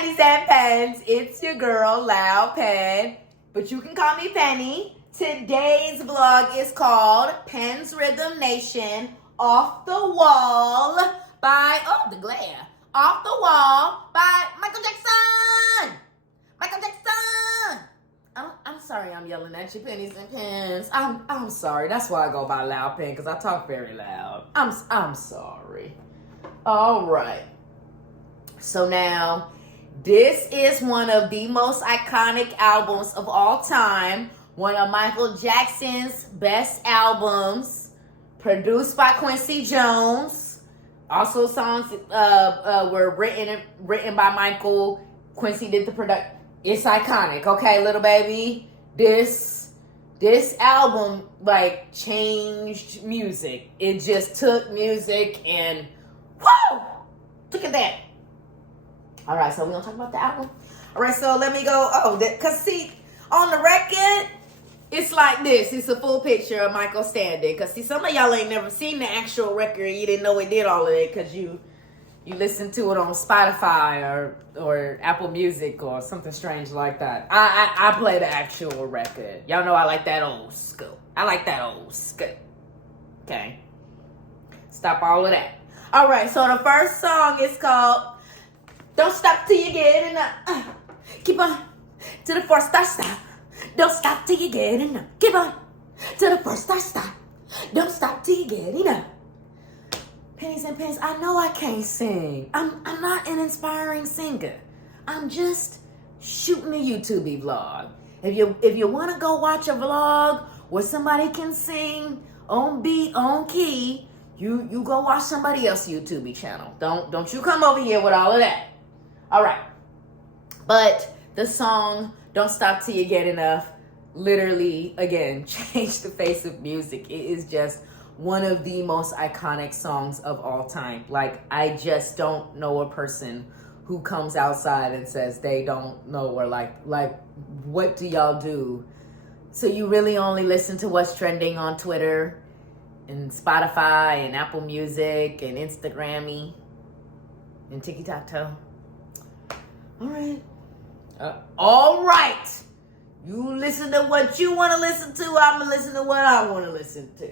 Pennies and Pens. It's your girl, LoudPen, but you can call me Penny. Today's vlog is called Pen's Rhythm Nation Off the Wall by, the glare, Off the Wall by Michael Jackson. Michael Jackson. I'm sorry I'm yelling at you, Pennies and Pens. I'm sorry. That's why I go by LoudPen, because I talk very loud. I'm sorry. All right. So now, this is one of the most iconic albums of all time. One of Michael Jackson's best albums, produced by Quincy Jones. Also, songs were written by Michael. Quincy did the production. It's iconic, okay, little baby. This album changed music. It just took music and whoo! Look at that. All right, so we're gonna talk about the album. All right, so let me go. Because see, on the record, it's like this. It's a full picture of Michael standing. Because see, some of y'all ain't never seen the actual record. You didn't know it did all of it because you listened to it on Spotify or Apple Music or something strange like that. I play the actual record. Y'all know I like that old school. Okay. Stop all of that. All right, so the first song is called Don't Stop Till You Get Enough. Keep on to the first stop. Don't stop till you get enough. Keep on to the first stop. Don't stop till you get enough. Pennies and Pens, I know I can't sing. I'm not an inspiring singer. I'm just shooting a YouTube vlog. If you want to go watch a vlog where somebody can sing on beat, on key, you go watch somebody else's YouTube channel. Don't you come over here with all of that. All right. But the song Don't Stop Till You Get Enough literally, again, changed the face of music. It is just one of the most iconic songs of all time. I just don't know a person who comes outside and says they don't know, or what do y'all do? So you really only listen to what's trending on Twitter and Spotify and Apple Music and Instagram-y and TikTok-toe. All right. You listen to what you want to listen to. I'm going to listen to what I want to listen to.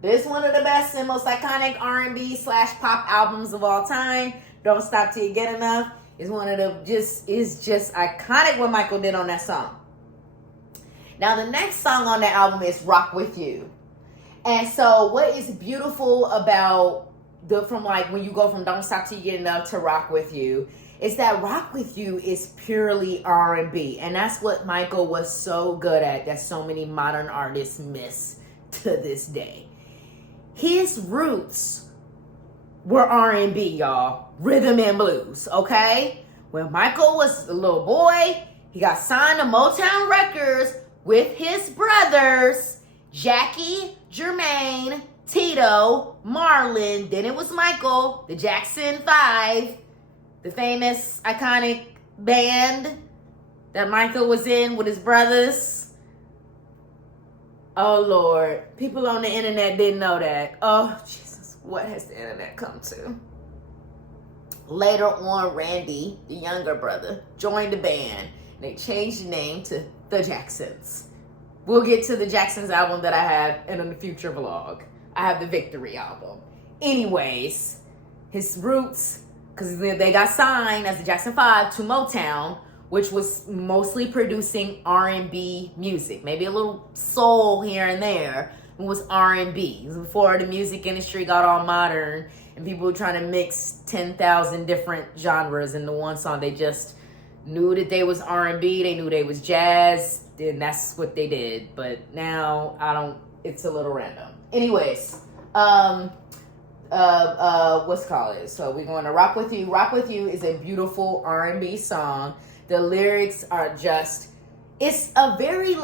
This one of the best and most iconic R&B/pop albums of all time. Don't Stop Till You Get Enough is one of the just iconic what Michael did on that song. Now the next song on the album is Rock With You. And so what is beautiful about when you go from Don't Stop Till You Get Enough to Rock With You is that Rock With You is purely R&B. And that's what Michael was so good at that so many modern artists miss to this day. His roots were R&B, y'all. Rhythm and blues, okay? When Michael was a little boy, he got signed to Motown Records with his brothers, Jackie, Jermaine, Tito, Marlon. Then it was Michael, the Jackson 5, the famous, iconic band that Michael was in with his brothers. Oh, Lord. People on the internet didn't know that. Oh, Jesus. What has the internet come to? Later on, Randy, the younger brother, joined the band. They changed the name to The Jacksons. We'll get to the Jacksons album that I have in a future vlog. I have the Victory album. Anyways, his roots, because they got signed as the Jackson 5 to Motown, which was mostly producing R&B music. Maybe a little soul here and there. It was R&B. It was before the music industry got all modern and people were trying to mix 10,000 different genres into one song. They just knew that they was R&B. They knew they was jazz. And that's what they did. But now, it's a little random. Anyways, what's it called? So we're going to Rock With You. Rock With You is a beautiful R&B song. The lyrics are it's a very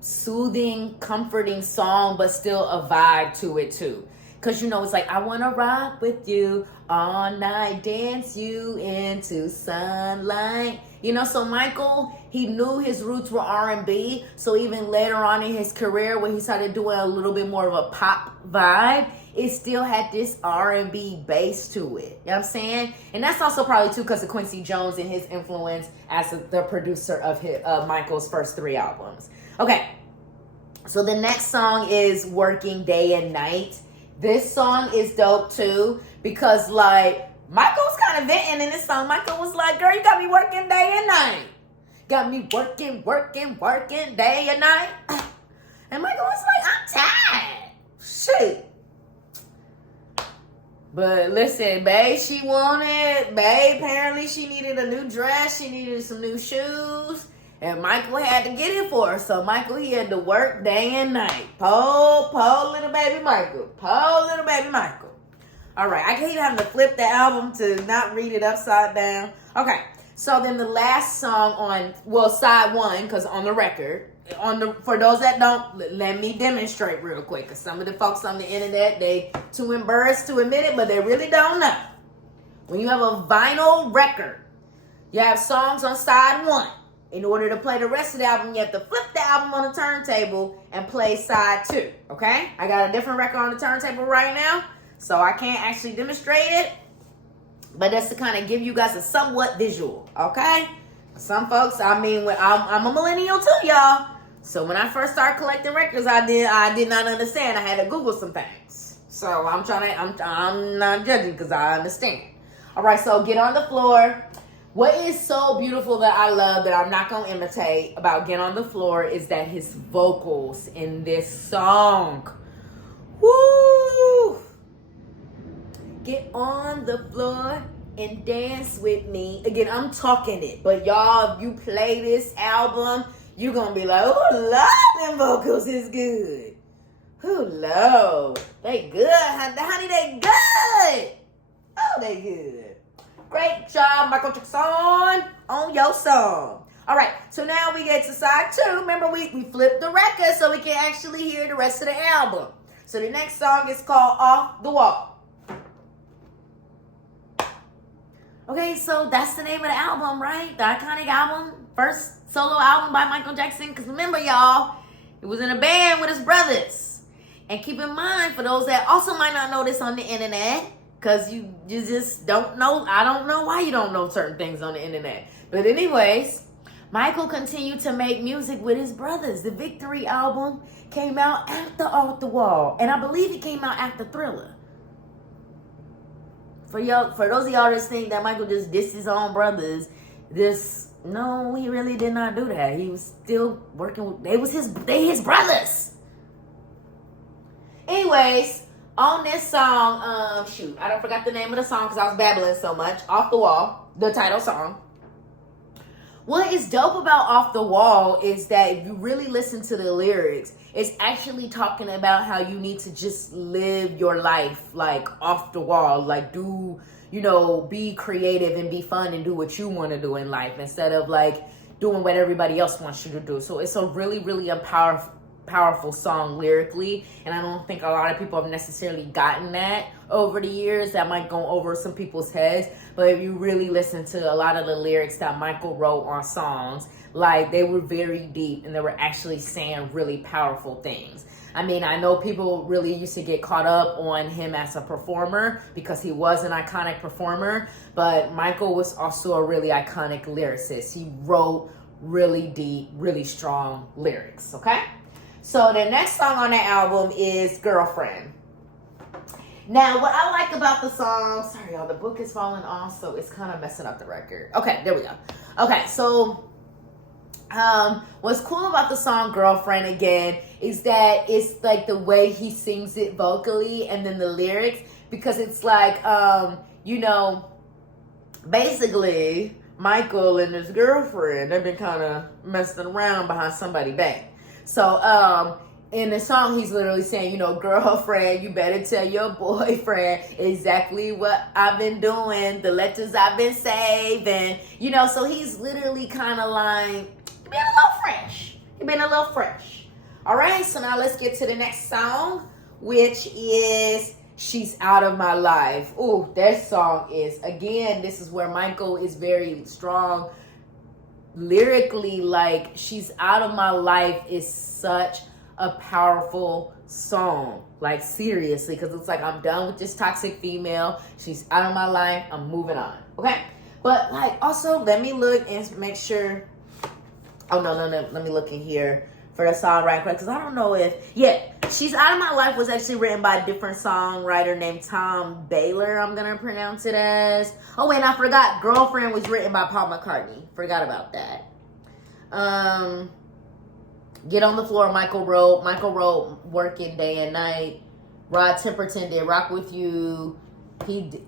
soothing, comforting song, but still a vibe to it too. Cause you know, it's like, I wanna rock with you all night, dance you into sunlight. You know, so Michael, he knew his roots were R&B. So even later on in his career, when he started doing a little bit more of a pop vibe, it still had this R&B base to it. You know what I'm saying? And that's also probably too because of Quincy Jones and his influence as the producer of Michael's first 3 albums. Okay, so the next song is Working Day and Night. This song is dope too because like Michael was kind of venting in this song. Michael was like, girl, you got me working day and night. Got me working day and night. And Michael was like, I'm tired. Shit. But listen, babe, she wanted, babe, apparently she needed a new dress. She needed some new shoes. And Michael had to get it for her. So Michael, he had to work day and night. Po little baby Michael. Po little baby Michael. All right, I keep having to flip the album to not read it upside down. Okay, so then the last song on, well, side 1, because on the record, for those that don't, let me demonstrate real quick, because some of the folks on the internet, they too embarrassed to admit it, but they really don't know. When you have a vinyl record, you have songs on side 1. In order to play the rest of the album, you have to flip the album on the turntable and play side 2, okay? I got a different record on the turntable right now, so I can't actually demonstrate it, but that's to kind of give you guys a somewhat visual, okay? Some folks, I mean, I'm a millennial too, y'all. So when I first started collecting records, I did not understand. I had to Google some things. So I'm not judging because I understand. All right, so get on the floor. What is so beautiful that I love that I'm not going to imitate about Get on the Floor is that his vocals in this song. Woo! Get on the floor and dance with me. Again, I'm talking it. But y'all, if you play this album, you're going to be like, oh, Lord, them vocals is good. Oh, Lord. They good, honey. They good. Oh, they good. Great job, Michael Jackson, on your song. All right, so now we get to side 2. Remember, we flipped the record so we can actually hear the rest of the album. So the next song is called Off the Wall. Okay, so that's the name of the album, right? The iconic album, first solo album by Michael Jackson. Because remember, y'all, he was in a band with his brothers. And keep in mind, for those that also might not know this on the internet, because you just don't know. I don't know why you don't know certain things on the internet. But anyways, Michael continued to make music with his brothers. The Victory album came out after Off the Wall. And I believe it came out after Thriller. For those of y'all that think that Michael just dissed his own brothers, no, he really did not do that. He was still working with, they his brothers. Anyways, on this song, I don't forgot the name of the song because I was babbling so much. Off the Wall, the title song. What is dope about Off the Wall is that if you really listen to the lyrics, it's actually talking about how you need to just live your life like off the wall, like be creative and be fun and do what you want to do in life instead of like doing what everybody else wants you to do. So it's a really, really powerful song lyrically, and I don't think a lot of people have necessarily gotten that over the years. That might go over some people's heads, but if you really listen to a lot of the lyrics that Michael wrote on songs, like they were very deep and they were actually saying really powerful things. I mean, I know people really used to get caught up on him as a performer because he was an iconic performer, but Michael was also a really iconic lyricist. He wrote really deep, really strong lyrics, okay? So the next song on that album is Girlfriend. Now, what I like about the song, sorry y'all, the book is falling off, so it's kind of messing up the record. Okay, there we go. Okay, so what's cool about the song Girlfriend again is that it's like the way he sings it vocally and then the lyrics, because it's like, basically Michael and his girlfriend, they've been kind of messing around behind somebody's back. So, in the song, he's literally saying, girlfriend, you better tell your boyfriend exactly what I've been doing, the letters I've been saving, so he's literally kind of like, being a little fresh. You've been a little fresh. All right, so now let's get to the next song, which is She's Out of My Life. Ooh, that song is, again, this is where Michael is very strong lyrically. Like, She's Out of My Life is such a powerful song. Like, seriously, because it's like, I'm done with this toxic female. She's out of my life. I'm moving on. Okay? But, like, also, let me look and make sure. Oh, no. Let me look in here for the song right quick, because I don't know if, She's Out of My Life was actually written by a different songwriter named Tom Baylor, I'm going to pronounce it as. Oh, wait, I forgot. Girlfriend was written by Paul McCartney. Forgot about that. Get on the Floor, Michael wrote Working Day and Night. Rod Temperton did Rock With You.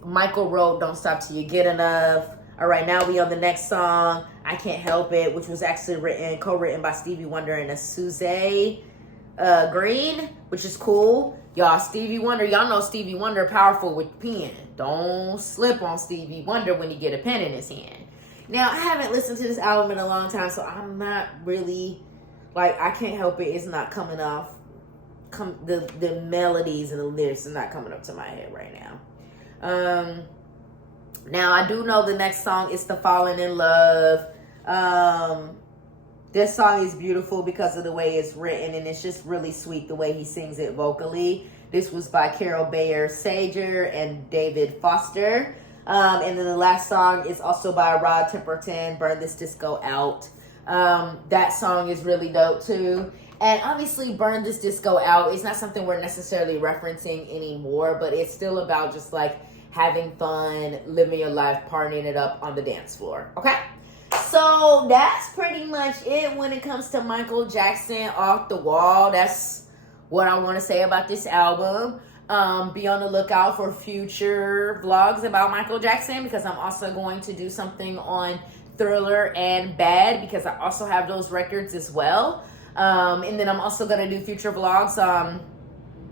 Michael wrote Don't Stop Till You Get Enough. All right, now we on the next song, I Can't Help It, which was actually co-written by Stevie Wonder and Suze Green, which is cool. Y'all, Stevie Wonder, y'all know Stevie Wonder powerful with pen. Don't slip on Stevie Wonder when he get a pen in his hand. Now, I haven't listened to this album in a long time, so I'm not really, like, I Can't Help It. It's not coming off. The melodies and the lyrics are not coming up to my head right now. Now, I do know the next song is The Falling in Love. This song is beautiful because of the way it's written, and it's just really sweet the way he sings it vocally. This was by Carol Bayer Sager and David Foster. And then the last song is also by Rod Temperton, Burn This Disco Out. That song is really dope too. And obviously, Burn This Disco Out is not something we're necessarily referencing anymore, but it's still about just like having fun, living your life, partying it up on the dance floor. Okay? So that's pretty much it when it comes to Michael Jackson Off the Wall. That's what I want to say about this album. Be on the lookout for future vlogs about Michael Jackson, because I'm also going to do something on Thriller and Bad, because I also have those records as well. And then I'm also going to do future vlogs.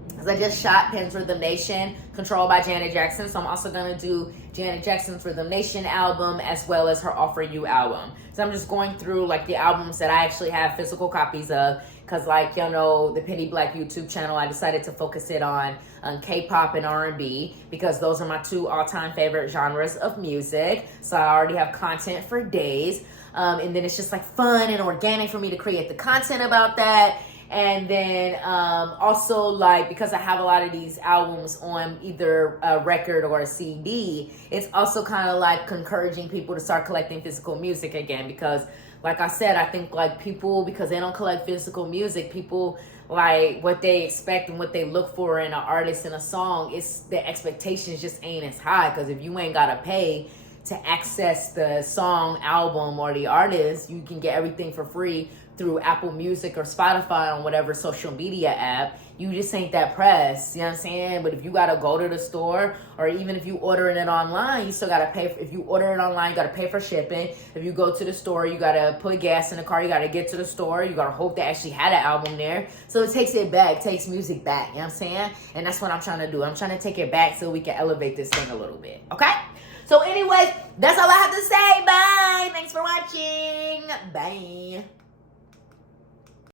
Because I just shot Pen's Rhythm Nation, controlled by Janet Jackson. So I'm also going to do Janet Jackson's Rhythm Nation album as well as her All For You album. So I'm just going through like the albums that I actually have physical copies of. Because like, you know, the Penny Black YouTube channel, I decided to focus it on K-pop and R&B. Because those are my two all-time favorite genres of music. So I already have content for days. And then it's just like fun and organic for me to create the content about that. And then also, like, because I have a lot of these albums on either a record or a CD, it's also kind of like encouraging people to start collecting physical music again. Because, like I said, I think like people, because they don't collect physical music, people like what they expect and what they look for in an artist and a song, it's the expectations just ain't as high. Because if you ain't gotta pay to access the song, album, or the artist, you can get everything for free through Apple Music or Spotify on whatever social media app. You just ain't that pressed, you know what I'm saying? But if you gotta go to the store, or even if you ordering it online, you still gotta pay. If you order it online, you gotta pay for shipping. If you go to the store, you gotta put gas in the car, you gotta get to the store, you gotta hope they actually had an album there. So it takes it back, takes music back, you know what I'm saying? And that's what I'm trying to do. I'm trying to take it back so we can elevate this thing a little bit, okay? So anyways, that's all I have to say. Bye. Thanks for watching. Bye.